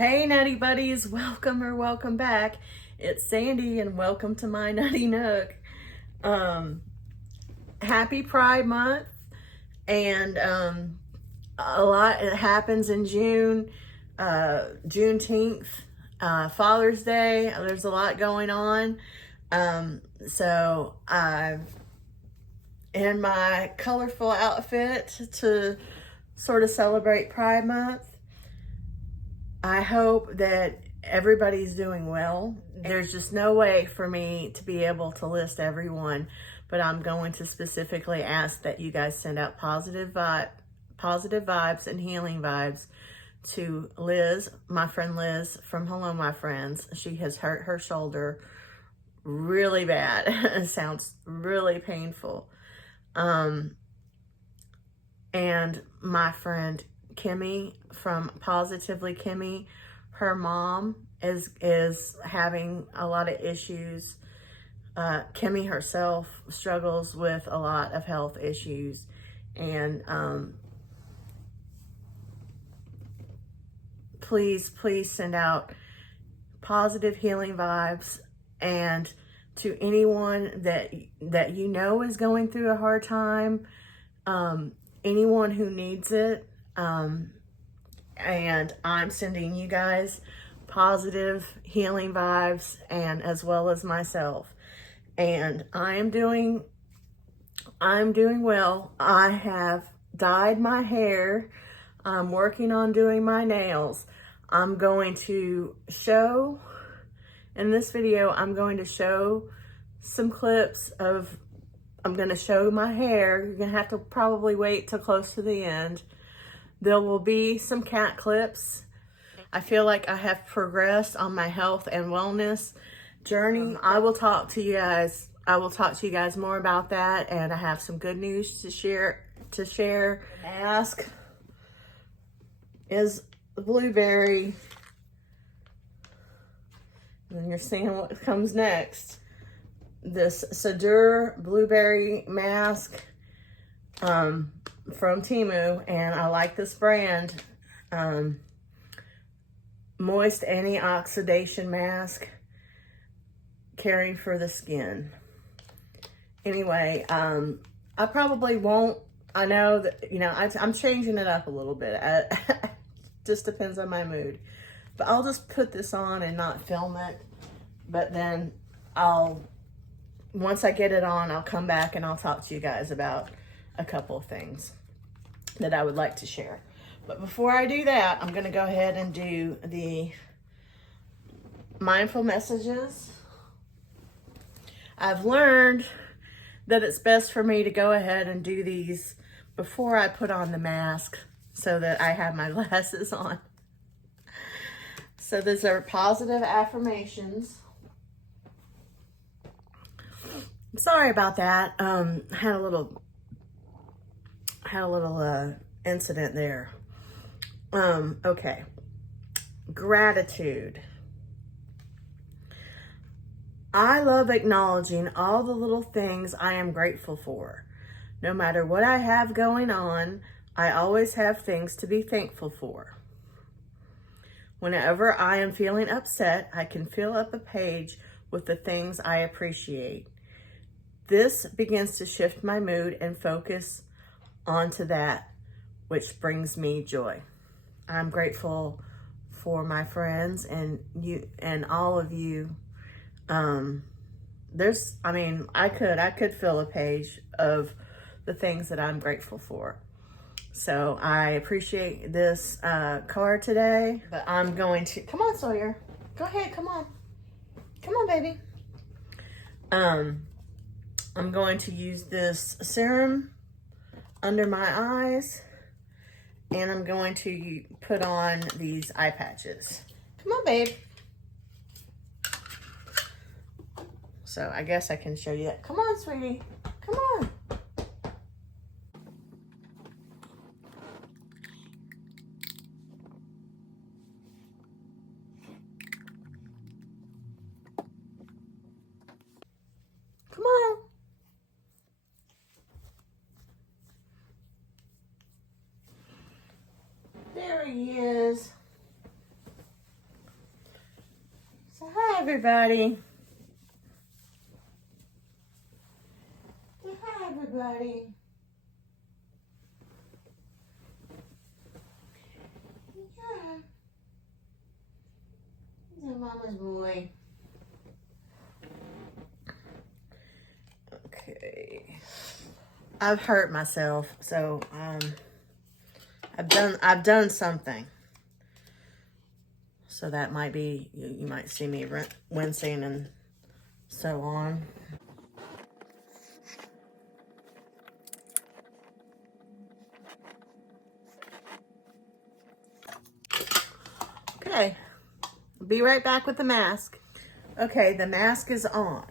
Hey Nutty Buddies, welcome or welcome back. It's Sandy and welcome to my Nutty Nook. Happy Pride Month, and a lot happens in June, Juneteenth, Father's Day. There's a lot going on. So I've in my colorful outfit to sort of celebrate Pride Month. I hope that everybody's doing well. There's just no way for me to be able to list everyone, but I'm going to specifically ask that you guys send out positive vibes and healing vibes to Liz, my friend Liz from Hello My Friends. She has hurt her shoulder really bad. It sounds really painful. And my friend Kimmy from Positively Kimmy, her mom is having a lot of issues. Kimmy herself struggles with a lot of health issues, and please send out positive healing vibes, and to anyone that you know is going through a hard time, anyone who needs it. And I'm sending you guys positive healing vibes, and as well as myself. And I'm doing well. I have dyed my hair. I'm working on doing my nails. I'm going to show, in this video, I'm going to show some clips of, I'm going to show my hair. You're going to have to probably wait till close to the end. There will be some cat clips. I feel like I have progressed on my health and wellness journey. I will talk to you guys more about that, and I have some good news to share. Mask is the blueberry. And then you're seeing what comes next. This Sadur blueberry mask from Temu, and I like this brand. Moist antioxidant mask, caring for the skin. Anyway, I probably won't, I know that, I'm changing it up a little bit. Just depends on my mood. But I'll just put this on and not film it. But then once I get it on, I'll come back and I'll talk to you guys about a couple of things that I would like to share. But before I do that, I'm going to go ahead and do the mindful messages. I've learned that it's best for me to go ahead and do these before I put on the mask so that I have my glasses on. So these are positive affirmations. I'm sorry about that. Had a little incident there. Okay. Gratitude. I love acknowledging all the little things I am grateful for. No matter what I have going on, I always have things to be thankful for. Whenever I am feeling upset, I can fill up a page with the things I appreciate. This begins to shift my mood and focus onto that which brings me joy. I'm grateful for my friends and you and all of you. I could fill a page of the things that I'm grateful for. So I appreciate this card today, but I'm going to, come on Sawyer, go ahead, come on, baby. I'm going to use this serum under my eyes, and I'm going to put on these eye patches. Come on, babe. So I guess I can show you that. Come on, sweetie. Come on. Come on. There he is. everybody. Say hi, everybody. Yeah. He's a mama's boy. Okay. I've hurt myself, so I've done something. So that might be, you might see me wincing and so on. Okay, be right back with the mask. Okay, the mask is on.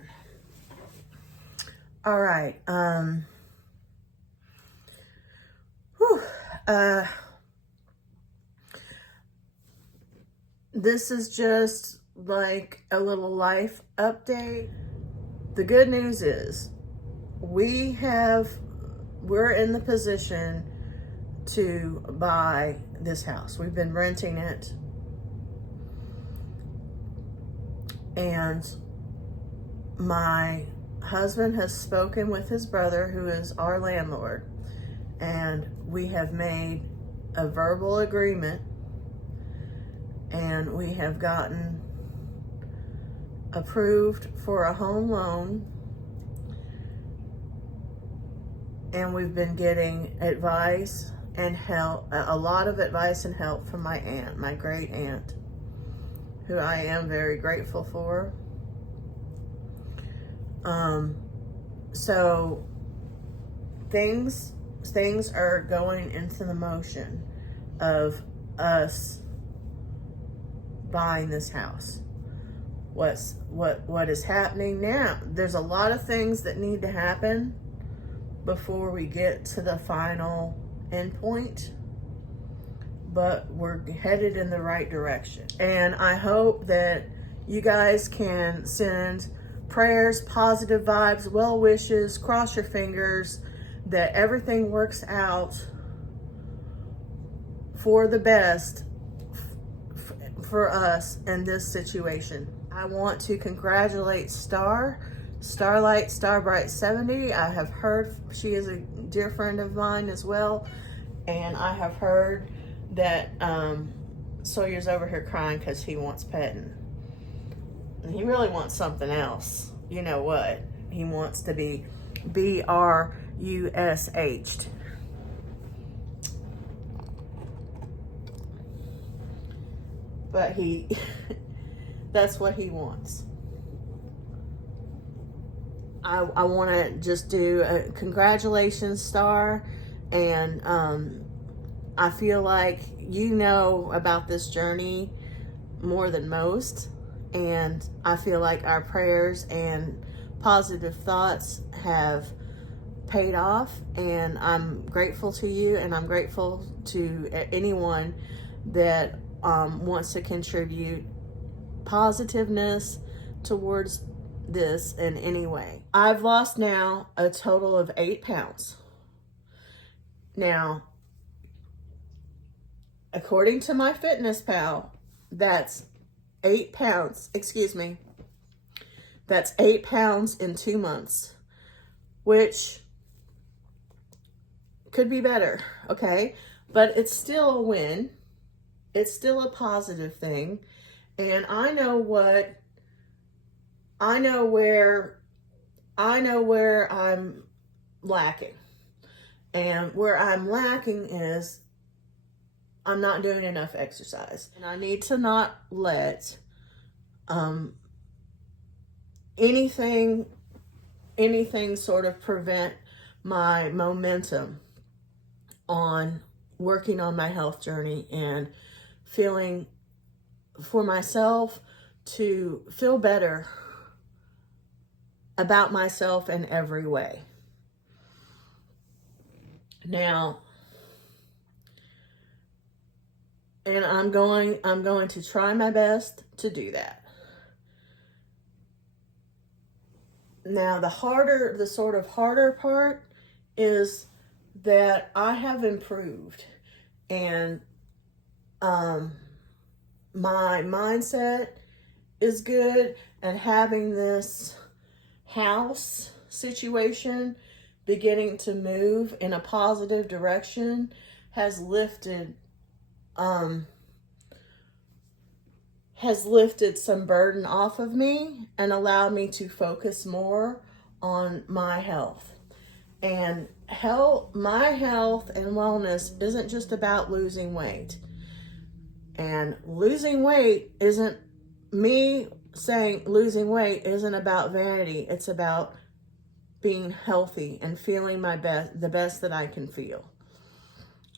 All right, this is just like a little life update. The good news is we're in the position to buy this house. We've been renting it, and my husband has spoken with his brother, who is our landlord, and we have made a verbal agreement, and we have gotten approved for a home loan, and we've been getting advice and help, a lot of advice and help from my aunt, my great aunt, who I am very grateful for. So things are going into the motion of us buying this house. What is happening now? There's a lot of things that need to happen before we get to the final endpoint, but we're headed in the right direction. And I hope that you guys can send prayers, positive vibes, well wishes, cross your fingers that everything works out for the best for us in this situation. I want to congratulate Starlight Starbright 70. I have heard she is a dear friend of mine as well, and I have heard that Sawyer's over here crying because he wants petting. And he really wants something else. You know what? He wants to be BRUSH'd. But that's what he wants. I want to just do a congratulations, Star, and I feel like you know about this journey more than most, and I feel like our prayers and positive thoughts have paid off, and I'm grateful to you, and I'm grateful to anyone that wants to contribute positiveness towards this in any way. I've lost now a total of 8 pounds. Now, according to my Fitness Pal, that's 8 pounds, excuse me, that's 8 pounds in 2 months, which could be better, okay? But it's still a win. It's still a positive thing. And I know where I'm lacking. And where I'm lacking is I'm not doing enough exercise. And I need to not let anything sort of prevent my momentum on working on my health journey and feeling for myself to feel better about myself in every way. Now, and I'm going to try my best to do that. Now, the sort of harder part is that I have improved, and my mindset is good, and having this house situation beginning to move in a positive direction has lifted some burden off of me and allowed me to focus more on my health. And my health and wellness isn't just about losing weight. And losing weight isn't me saying losing weight isn't about vanity. It's about being healthy and feeling my best, the best that I can feel,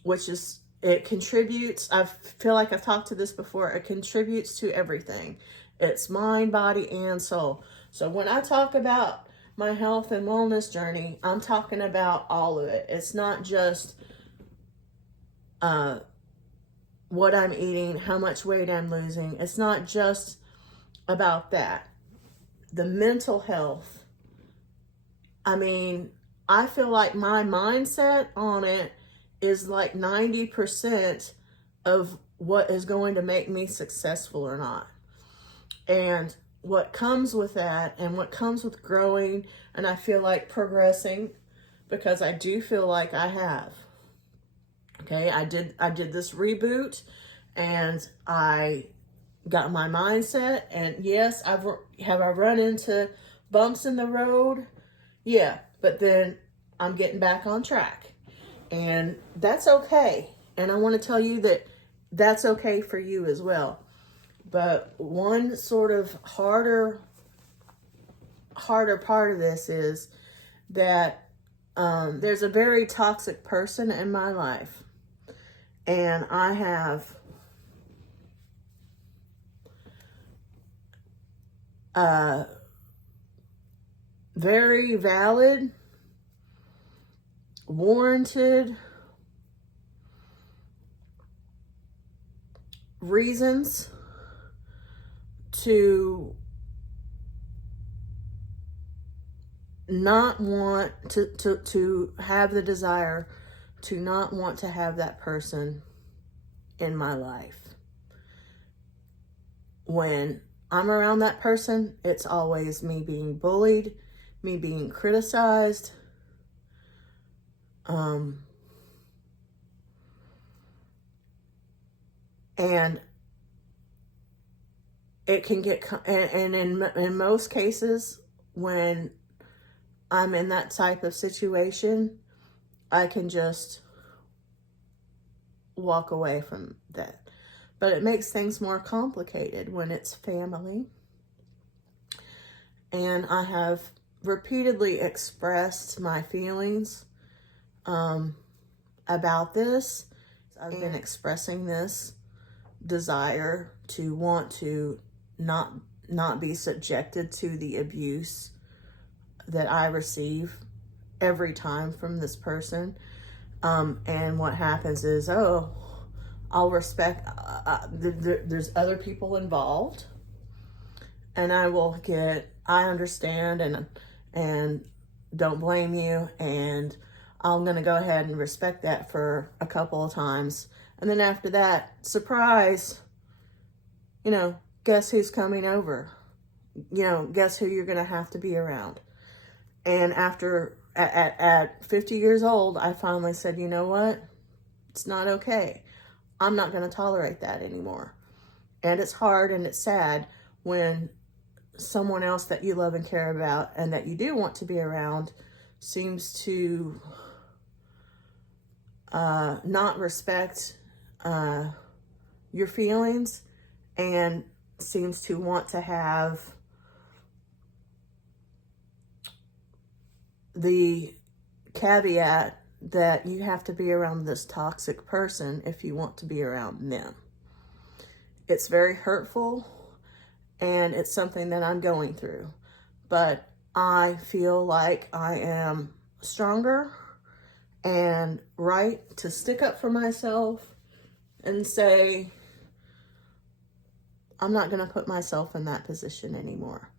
which is, it contributes. I feel like I've talked to this before. It contributes to everything. It's mind, body, and soul. So when I talk about my health and wellness journey, I'm talking about all of it. It's not just what I'm eating, how much weight I'm losing. It's not just about that. The mental health. I mean, I feel like my mindset on it is like 90% of what is going to make me successful or not. And what comes with that, and what comes with growing, and I feel like progressing, because I do feel like I have. Okay, I did this reboot, and I got my mindset, and yes, have I run into bumps in the road? Yeah, but then I'm getting back on track, and that's okay. And I want to tell you that that's okay for you as well. But one sort of harder part of this is that there's a very toxic person in my life, and I have very valid, warranted reasons to not want to have the desire to not want to have that person in my life. When I'm around that person, it's always me being bullied, me being criticized, and it can get, and in most cases, when I'm in that type of situation, I can just walk away from that. But it makes things more complicated when it's family. And I have repeatedly expressed my feelings about this. I've been expressing this desire to want to not be subjected to the abuse that I receive every time from this person. And what happens is, I'll respect, there's other people involved, and I understand and don't blame you, and I'm going to go ahead and respect that for a couple of times. And then after that, surprise, guess who's coming over? Guess who you're going to have to be around? And at 50 years old, I finally said, you know what? It's not okay. I'm not going to tolerate that anymore. And it's hard and it's sad when someone else that you love and care about and that you do want to be around seems to not respect your feelings, and seems to want to have the caveat that you have to be around this toxic person if you want to be around them. It's very hurtful, and it's something that I'm going through. But I feel like I am stronger and right to stick up for myself and say, I'm not going to put myself in that position anymore.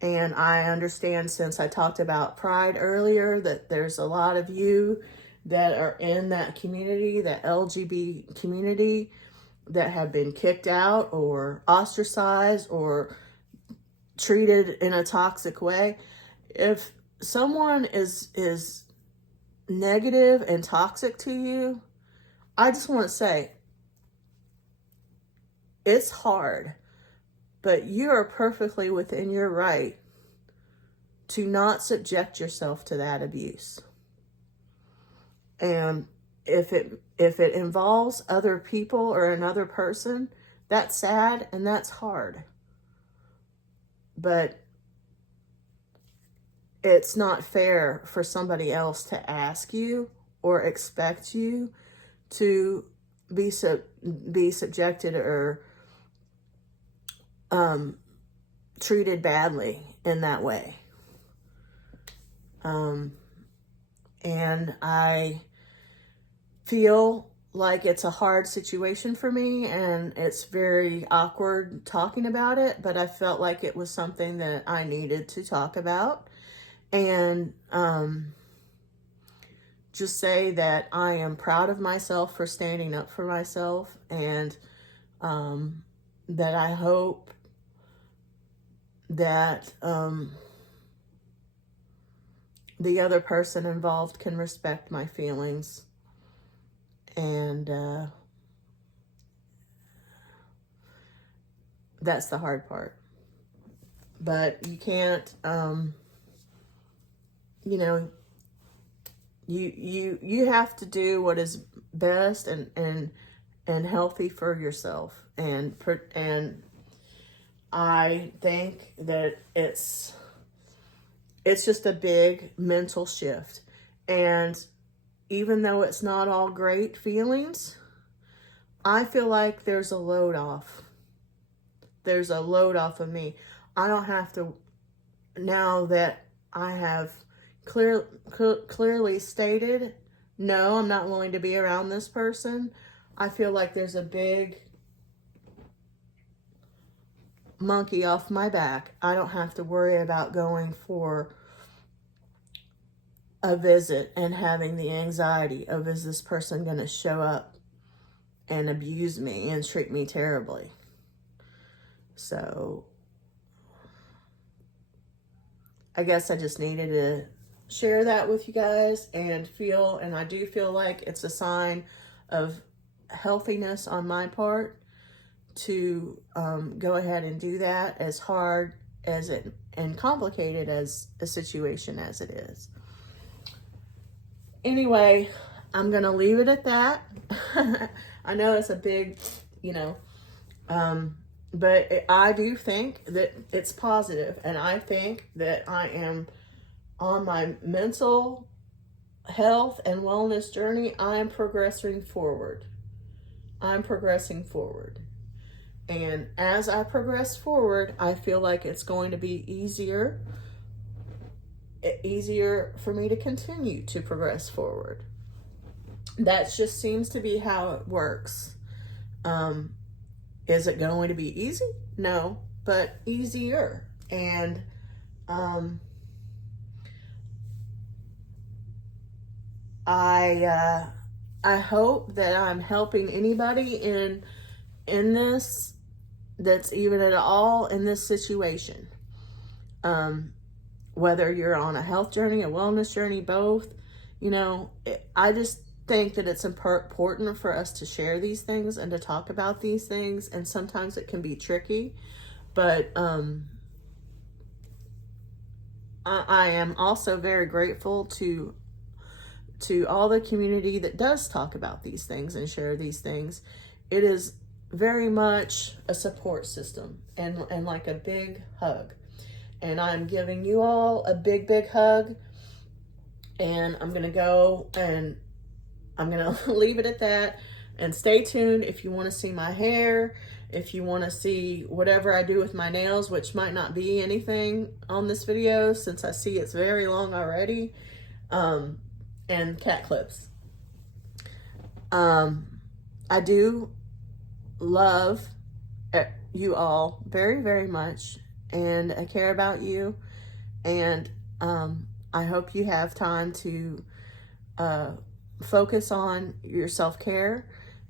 And I understand, since I talked about Pride earlier, that there's a lot of you that are in that community, that LGBT community, that have been kicked out or ostracized or treated in a toxic way. If someone is negative and toxic to you, I just want to say, it's hard, but you are perfectly within your right to not subject yourself to that abuse. And if it involves other people or another person, that's sad and that's hard. But it's not fair for somebody else to ask you or expect you to be subjected or treated badly in that way. And I feel like it's a hard situation for me, and it's very awkward talking about it, but I felt like it was something that I needed to talk about. And just say that I am proud of myself for standing up for myself, and that I hope that the other person involved can respect my feelings. And that's the hard part. But you can't, you know, you have to do what is best and healthy for yourself. And I think that it's just a big mental shift. And even though it's not all great feelings, I feel like there's a load off. There's a load off of me. I don't have to, now that I have clearly stated, no, I'm not willing to be around this person. I feel like there's a big monkey off my back. I don't have to worry about going for a visit and having the anxiety of, is this person going to show up and abuse me and treat me terribly? So I guess I just needed to share that with you guys, and I do feel like it's a sign of healthiness on my part to go ahead and do that, as hard as it and complicated as a situation as it is. Anyway, I'm going to leave it at that. I know it's a big, but I do think that it's positive, and I think that I am on my mental health and wellness journey. I am progressing forward. And as I progress forward, I feel like it's going to be easier for me to continue to progress forward. That just seems to be how it works. Is it going to be easy? No, but easier. And I hope that I'm helping anybody in this that's even at all in this situation. Whether you're on a health journey, a wellness journey, both, I just think that it's important for us to share these things and to talk about these things. And sometimes it can be tricky, but I am also very grateful to all the community that does talk about these things and share these things. It is very much a support system and like a big hug. And I'm giving you all a big, big hug. And I'm going to go and I'm going to leave it at that. And stay tuned if you want to see my hair, if you want to see whatever I do with my nails, which might not be anything on this video since I see it's very long already. And cat clips. I do love you all very, very much, and I care about you, and I hope you have time to focus on your self-care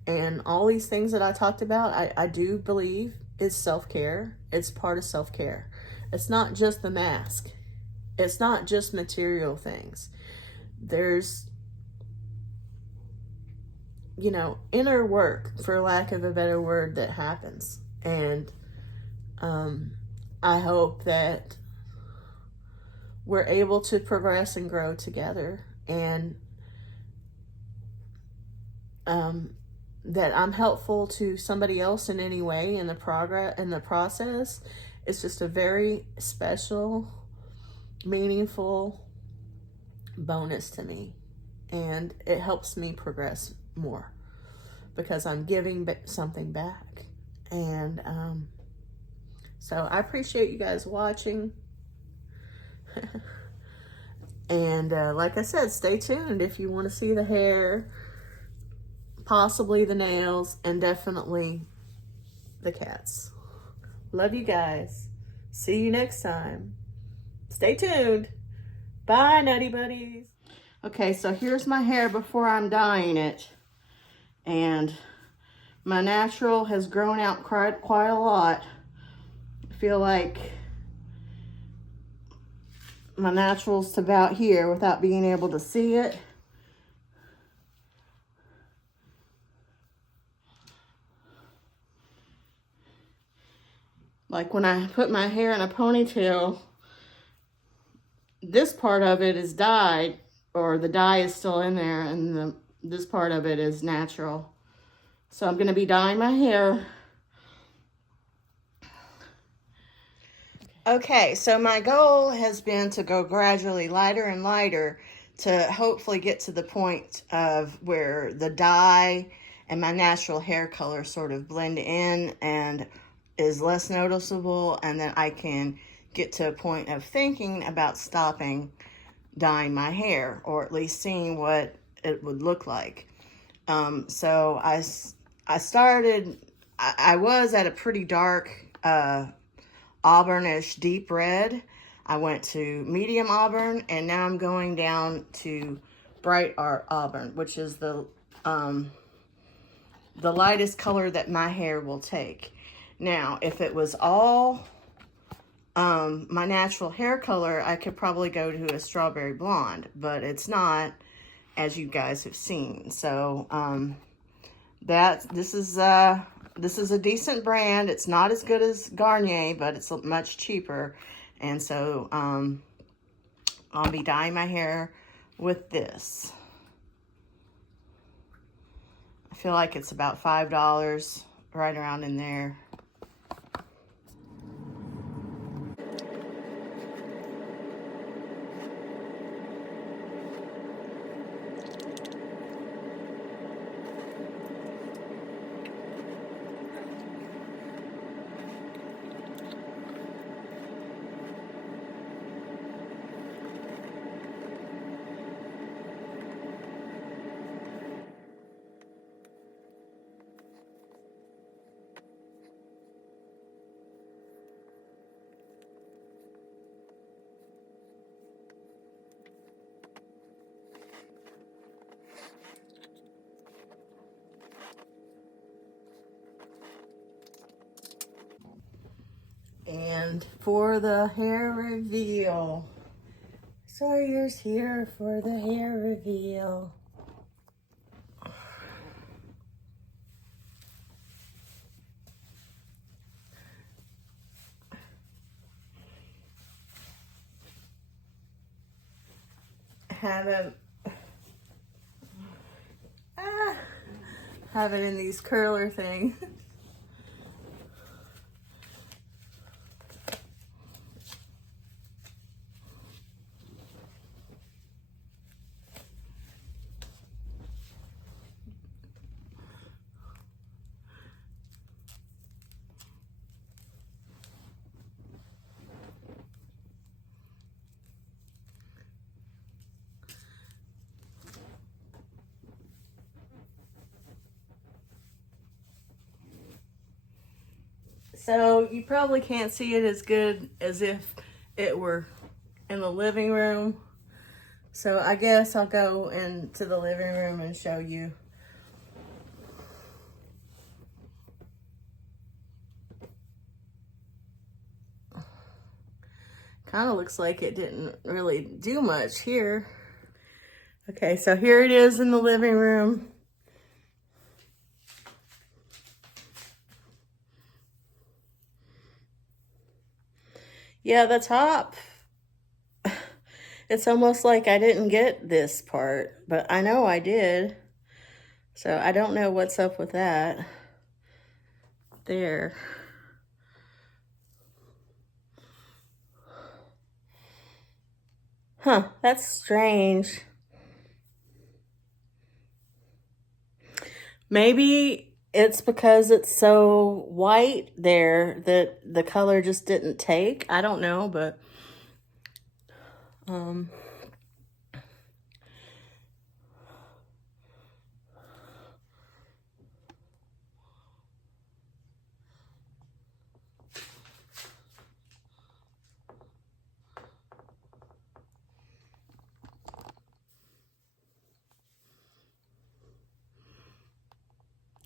and all these things that I talked about. I do believe is self-care. It's part of self-care, It's not just the mask. It's not just material things. There's, you know, inner work, for lack of a better word, that happens. And I hope that we're able to progress and grow together, and that I'm helpful to somebody else in any way in the process. It's just a very special, meaningful bonus to me, and it helps me progress more because I'm giving something back. And so I appreciate you guys watching. And like I said, stay tuned if you want to see the hair, possibly the nails, and definitely the cats. Love you guys. See you next time. Stay tuned. Bye, Nutty Buddies. Okay, so here's my hair before I'm dyeing it. And my natural has grown out quite a lot. I feel like my natural's about here without being able to see it. Like when I put my hair in a ponytail, this part of it is dyed, or the dye is still in there, and this part of it is natural. So I'm going to be dyeing my hair. Okay, so my goal has been to go gradually lighter and lighter to hopefully get to the point of where the dye and my natural hair color sort of blend in and is less noticeable, and then I can get to a point of thinking about stopping dyeing my hair, or at least seeing what it would look like. So I started, I was at a pretty dark auburnish deep red. I went to medium auburn, and now I'm going down to bright auburn, which is the lightest color that my hair will take. Now, if it was all my natural hair color, I could probably go to a strawberry blonde, but it's not, as you guys have seen. So this is a decent brand. It's not as good as Garnier, but it's much cheaper. And so I'll be dyeing my hair with this. I feel like it's about $5, right around in there. And for the hair reveal, Sawyer's here for the hair reveal. Have it in these curler things. So you probably can't see it as good as if it were in the living room. So I guess I'll go into the living room and show you. kind of looks like it didn't really do much here. Okay, so here it is in the living room. Yeah, the top, it's almost like I didn't get this part, but I know I did. So I don't know what's up with that. There. Huh, that's strange. Maybe it's because it's so white there that the color just didn't take. I don't know, but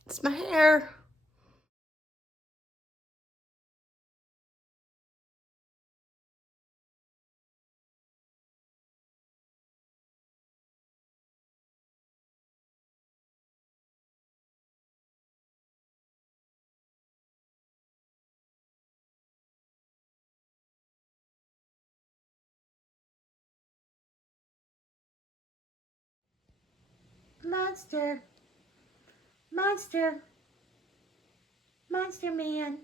it's my hair. Monster. Monster. Monster man.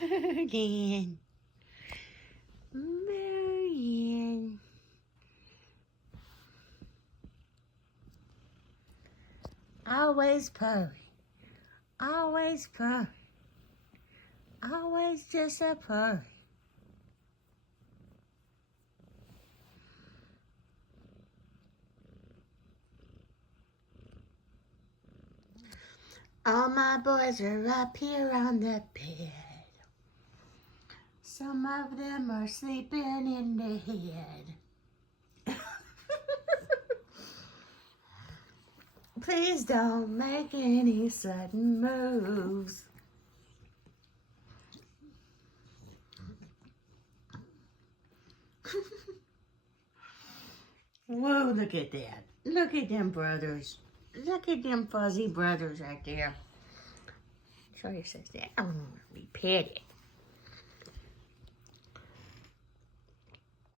Merlin. Merlin. Always purry. Always purry. Always just a purry. All my boys are up here on the bed. Some of them are sleeping in the head. Please don't make any sudden moves. Whoa, look at that. Look at them brothers. Look at them fuzzy brothers right there. Show your sister. I don't want to be petted.